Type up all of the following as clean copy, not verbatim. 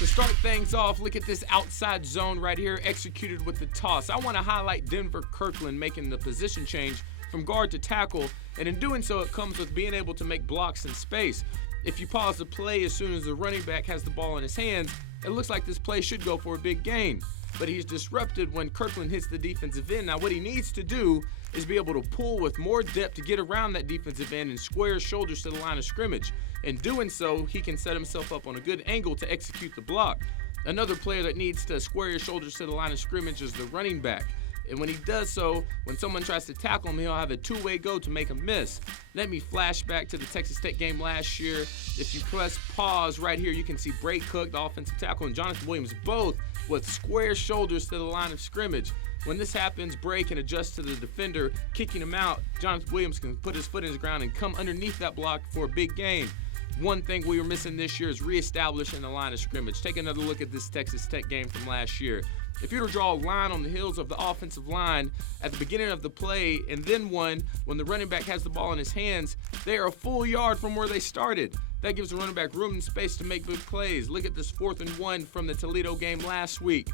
To start things off, look at this outside zone right here executed with the toss. I want to highlight Denver Kirkland making the position change from guard to tackle, and in doing so, it comes with being able to make blocks in space. If you pause the play as soon as the running back has the ball in his hands, it looks like this play should go for a big gain. But he's disrupted when Kirkland hits the defensive end. Now what he needs to do is be able to pull with more depth to get around that defensive end and square his shoulders to the line of scrimmage. In doing so, he can set himself up on a good angle to execute the block. Another player that needs to square his shoulders to the line of scrimmage is the running back. And when he does so, when someone tries to tackle him, he'll have a two-way go to make him miss. Let me flash back to the Texas Tech game last year. If you press pause right here, you can see Bray Cook, the offensive tackle, and Jonathan Williams both with square shoulders to the line of scrimmage. When this happens, Bray can adjust to the defender, kicking him out. Jonathan Williams can put his foot in the ground and come underneath that block for a big gain. One thing we were missing this year is reestablishing the line of scrimmage. Take another look at this Texas Tech game from last year. If you were to draw a line on the heels of the offensive line at the beginning of the play and then one when the running back has the ball in his hands, they are a full yard from where they started. That gives the running back room and space to make big plays. Look at this 4th and 1 from the Toledo game last week.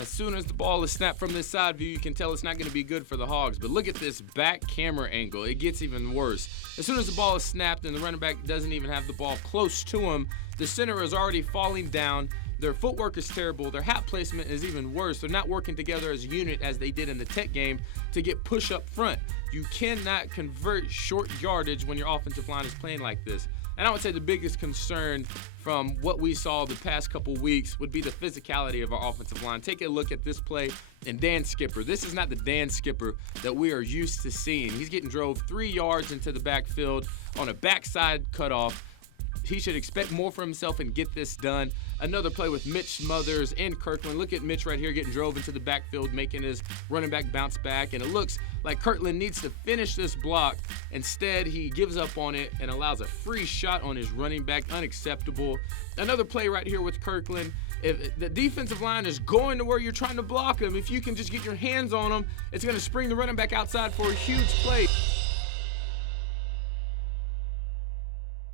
As soon as the ball is snapped from this side view, you can tell it's not going to be good for the Hogs. But look at this back camera angle. It gets even worse. As soon as the ball is snapped and the running back doesn't even have the ball close to him, the center is already falling down. Their footwork is terrible. Their hat placement is even worse. They're not working together as a unit as they did in the Tech game to get push up front. You cannot convert short yardage when your offensive line is playing like this. And I would say the biggest concern from what we saw the past couple weeks would be the physicality of our offensive line. Take a look at this play and Dan Skipper. This is not the Dan Skipper that we are used to seeing. He's getting drove 3 yards into the backfield on a backside cutoff. He should expect more for himself and get this done. Another play with Mitch Smothers and Kirkland. Look at Mitch right here getting drove into the backfield, making his running back bounce back. And it looks like Kirkland needs to finish this block. Instead, he gives up on it and allows a free shot on his running back. Unacceptable. Another play right here with Kirkland. If the defensive line is going to where you're trying to block them, if you can just get your hands on them, it's going to spring the running back outside for a huge play.